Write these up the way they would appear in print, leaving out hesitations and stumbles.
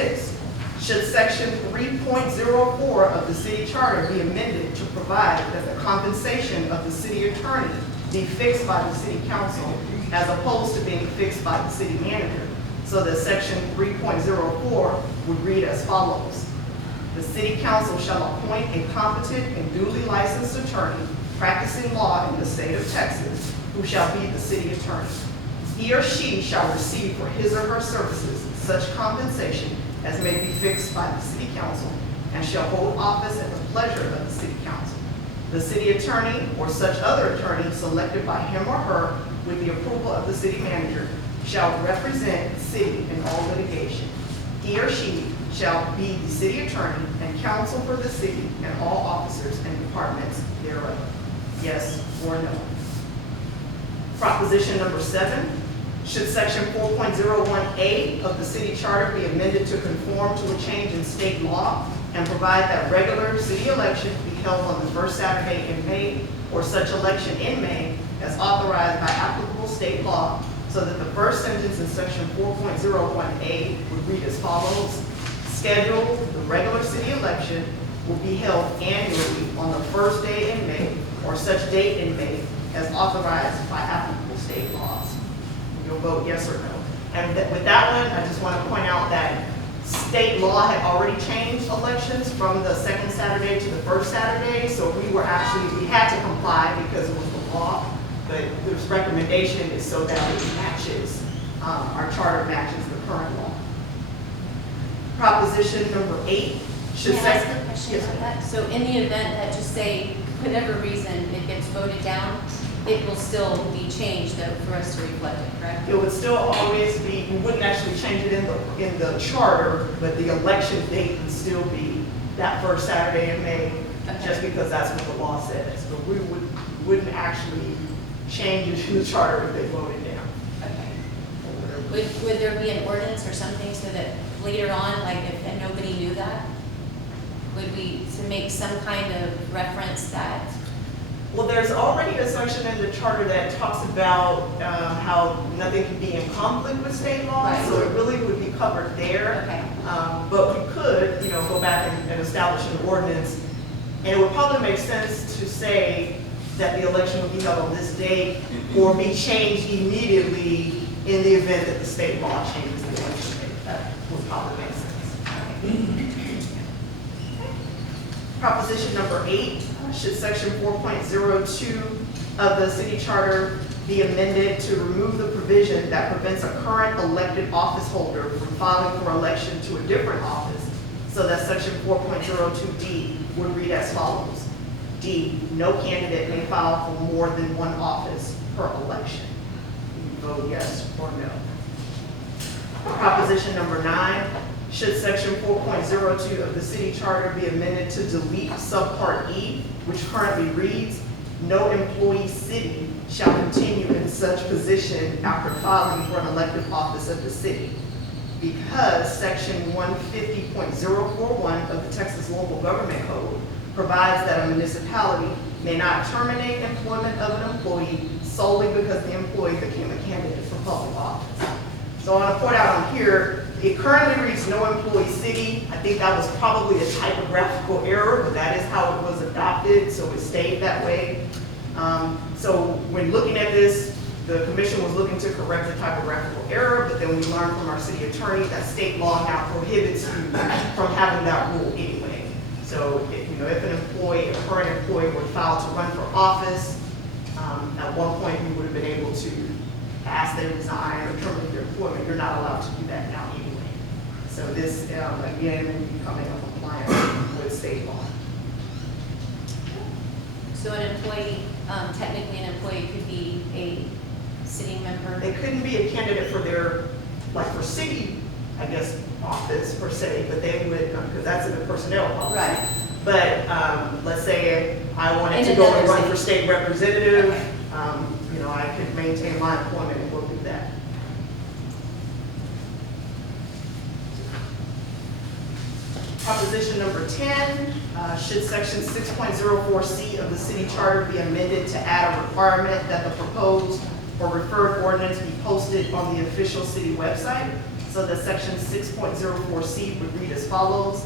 6, should section 3.04 of the city charter be amended to provide that the compensation of the city attorney be fixed by the city council as opposed to being fixed by the city manager, so that section 3.04 would read as follows. The city council shall appoint a competent and duly licensed attorney practicing law in the state of Texas, who shall be the city attorney. He or she shall receive for his or her services such compensation as may be fixed by the city council, and shall hold office at the pleasure of the city council. The city attorney or such other attorney selected by him or her with the approval of the city manager shall represent the city in all litigation. He or she shall be the city attorney and counsel for the city and all officers and departments thereof. Yes or no? Proposition number 7, should section 4.01A of the city charter be amended to conform to a change in state law and provide that regular city election be held on the first Saturday in May or such election in May as authorized by applicable state law, so that the first sentence in section 4.01A would read as follows. Scheduled, the regular city election will be held annually on the first day in May or such date in May as authorized by applicable state laws. You'll vote yes or no. And with that one, I just want to point out that state law had already changed elections from the second Saturday to the first Saturday, so we had to comply because it was the law, but this recommendation is so that it matches, our charter matches the current law. Proposition number 8, should Can I ask a question Yes, about that? So in the event that, just say, for whatever reason, it gets voted down, it will still be changed though for us to reflect it, correct? it would still always be, we wouldn't actually change it in the charter, but the election date would still be that first Saturday in May, Okay. just because that's what the law says. But we wouldn't actually change it in the charter if they voted down. Okay. Would there be an ordinance or something so that later on, like if and nobody knew that, would we to make some kind of reference that? Well, there's already a section in the charter that talks about how nothing can be in conflict with state law, Right. so it really would be covered there. Okay. But we could, go back and establish an ordinance, and it would probably make sense to say that the election would be held on this date or be changed immediately in the event that the state law changes the election date. That would probably make sense. Proposition number 8, should section 4.02 of the city charter be amended to remove the provision that prevents a current elected office holder from filing for election to a different office, so that section 4.02D would read as follows. D, no candidate may file for more than one office per election. You vote yes or no. Proposition number 9, should section 4.02 of the city charter be amended to delete subpart E, which currently reads, no employee city shall continue in such position after filing for an elective office of the city. Because section 150.041 of the Texas Local Government Code provides that a municipality may not terminate employment of an employee solely because the employee became a candidate for public office. So I want to point out on here, it currently reads no employee city. I think that was probably a typographical error, but that is how it was adopted, so it stayed that way. So when looking at this, the commission was looking to correct the typographical error, but then we learned from our city attorney that state law now prohibits you from having that rule anyway. So if an employee, a current employee would file to run for office, at one point we would have been able to ask them to resign or terminate their employment. You're not allowed to do that now anyway. So this, again, would be coming in compliance with state law. So an employee, technically an employee could be a city member? They couldn't be a candidate for their, for city, I guess, office per se, but they would, because that's in the personnel policy. Right. But let's say I wanted In to go and another run city. for state representative, Okay. I could maintain my employment and go do that. Proposition number 10, should section 6.04C of the city charter be amended to add a requirement that the proposed or referred ordinance be posted on the official city website, So that section 6.04C would read as follows.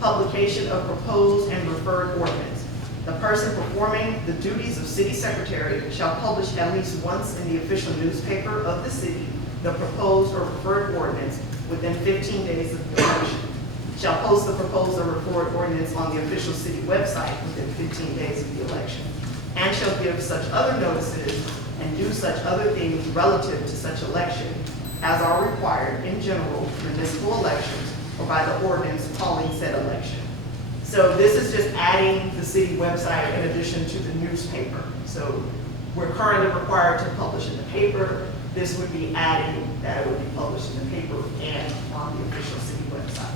Publication of proposed and referred ordinance. The person performing the duties of city secretary shall publish at least once in the official newspaper of the city the proposed or referred ordinance within 15 days of the election. Shall post the proposed or referred ordinance on the official city website within 15 days of the election, and shall give such other notices and do such other things relative to such election as are required in general for municipal elections or by the ordinance calling said election. So this is just adding the city website in addition to the newspaper. So we're currently required to publish in the paper. This would be adding that it would be published in the paper and on the official city website.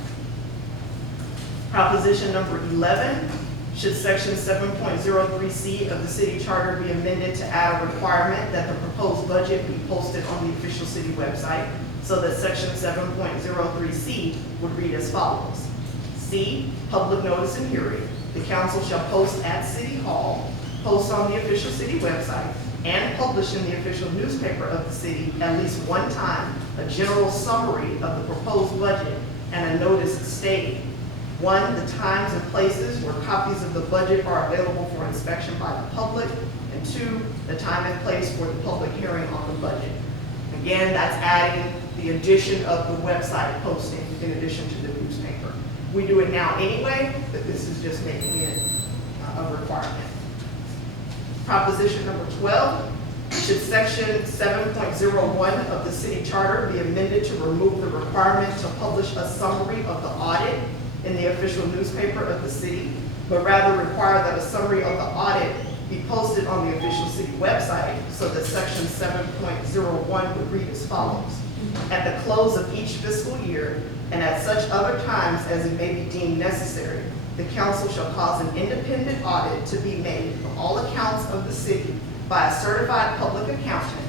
Proposition number 11, should section 7.03C of the city charter be amended to add a requirement that the proposed budget be posted on the official city website, so that section 7.03C would read as follows. C, public notice and hearing. The council shall post at City Hall, post on the official city website, and publish in the official newspaper of the city at least one time a general summary of the proposed budget and a notice stating, 1, the times and places where copies of the budget are available for inspection by the public, and 2, the time and place for the public hearing on the budget. Again, that's adding the addition of the website posting in addition to the newspaper. We do it now anyway, but this is just making it a requirement. Proposition number 12, should section 7.01 of the city charter be amended to remove the requirement to publish a summary of the audit in the official newspaper of the city, but rather require that a summary of the audit be posted on the official city website, so that section 7.01 would read as follows. At the close of each fiscal year, and at such other times as it may be deemed necessary, the council shall cause an independent audit to be made of all accounts of the city by a certified public accountant.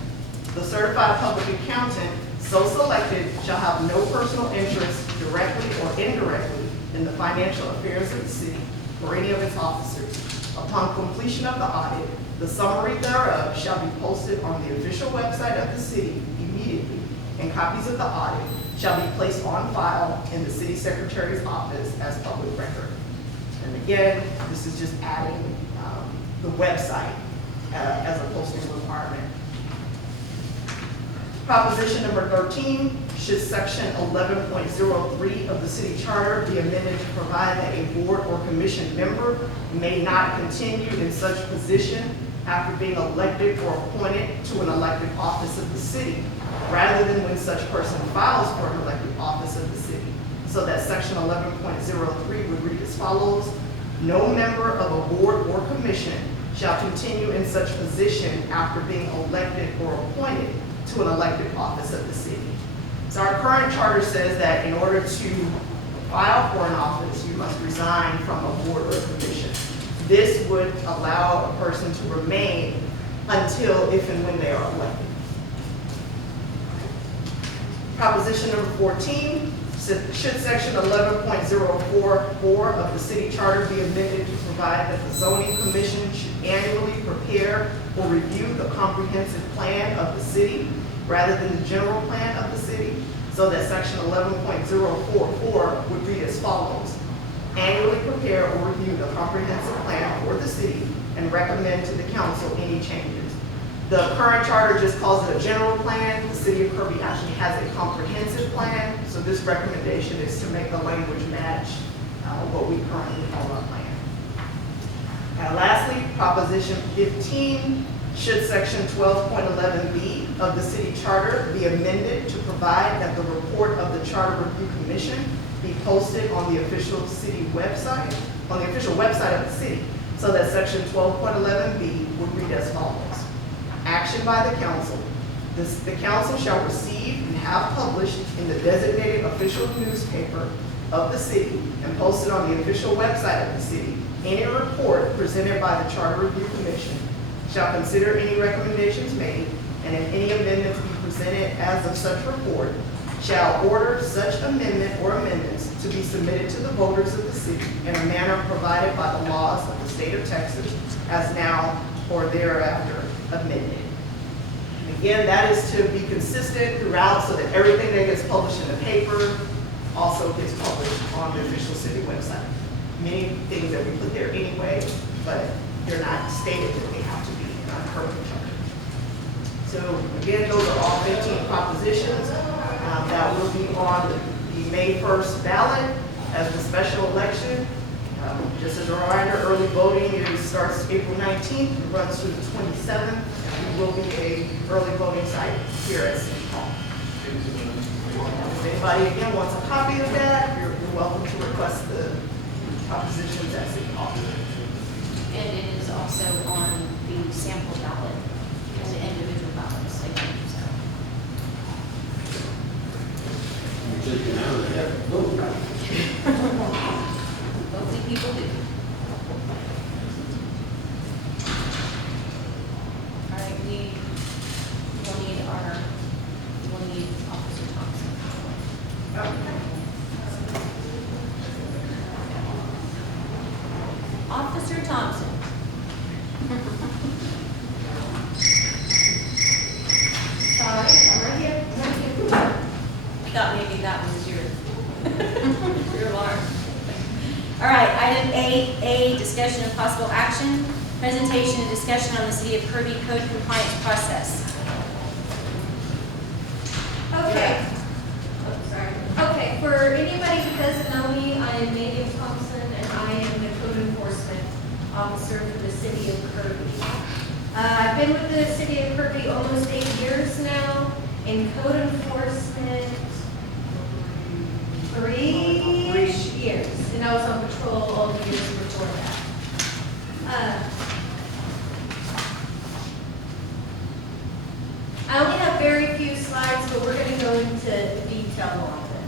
The certified public accountant, so selected, shall have no personal interest, directly or indirectly, in the financial affairs of the city or any of its officers. Upon completion of the audit, the summary thereof shall be posted on the official website of the city immediately, and copies of the audit shall be placed on file in the city secretary's office as public record. And again, this is just adding the website as a posting requirement. Proposition number 13, should section 11.03 of the city charter be amended to provide that a board or commission member may not continue in such position after being elected or appointed to an elected office of the city, rather than when such person files for an elected office of the city. So that section 11.03 would read as follows. No member of a board or commission shall continue in such position after being elected or appointed to an elected office of the city. So our current charter says that in order to file for an office, you must resign from a board or commission. This would allow a person to remain until if and when they are elected. Proposition number 14, should section 11.044 of the city charter be amended to provide that the zoning commission should annually prepare or review the comprehensive plan of the city rather than the general plan of the city, so that section 11.044 would read as follows. Annually prepare or review the comprehensive plan for the city and recommend to the council any changes. The current charter just calls it a general plan. The city of Kirby actually has a comprehensive plan, so this recommendation is to make the language match what we currently call our plan. And lastly, proposition 15, should section 12.11b of the city charter be amended to provide that the report of the Charter Review Commission be posted on the official city website, on the official website of the city, so that section 12.11b would read as follows. Action by the council. The council shall receive and have published in the designated official newspaper of the city and posted on the official website of the city any report presented by the Charter Review Commission, shall consider any recommendations made, and if any amendments be presented as of such report, shall order such amendment or amendments to be submitted to the voters of the city in a manner provided by the laws of the state of Texas as now or thereafter amended. Again, that is to be consistent throughout so that everything that gets published in the paper also gets published on the official city website. Many things that we put there anyway, but they're not stated that they have to be in our current charter. So again, those are all 15 propositions that will be on the May 1st ballot as the special election. Just as a reminder, early voting starts April 19th, it runs through the 27th, and we will be a early voting site here at City Hall. If anybody again wants a copy of that, you're welcome to request the propositions at City Hall. And it is also on the sample ballot, and the individual ballots, like, so. Hopefully people do. All right, we'll need Officer Thompson. Okay. Officer Thompson. Sorry, I'm right here. I thought maybe that was your, your alarm. All right, item 8A, discussion of possible action, presentation and discussion on the City of Kirby code compliance process. Okay. Oh, sorry. Okay, for anybody who doesn't know me, I am Megan Thompson, and I am the code enforcement officer for the City of Kirby. I've been with the City of Kirby almost 8 years now, in code enforcement, 3-ish years, and I was on patrol all the years before that. I only have very few slides, but we're going to go into detail on them.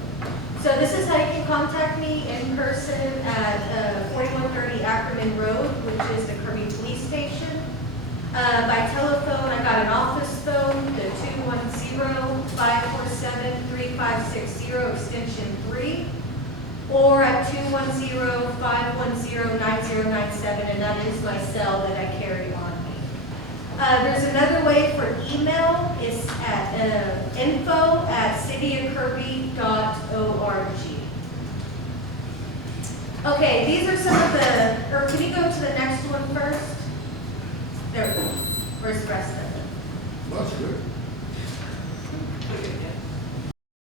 So this is how you can contact me in person at 4130 Ackerman Road, which is the Kirby Police Station. By telephone, I got an office phone, the 210-547-3560, extension 3, or at 210-510-9097, and that is my cell that I carry on me. There's another way for email. It's at info@cityofkirby.org. Okay, these are some of the, or can you go to the next one first? There we go. Where's the rest of it? That's good.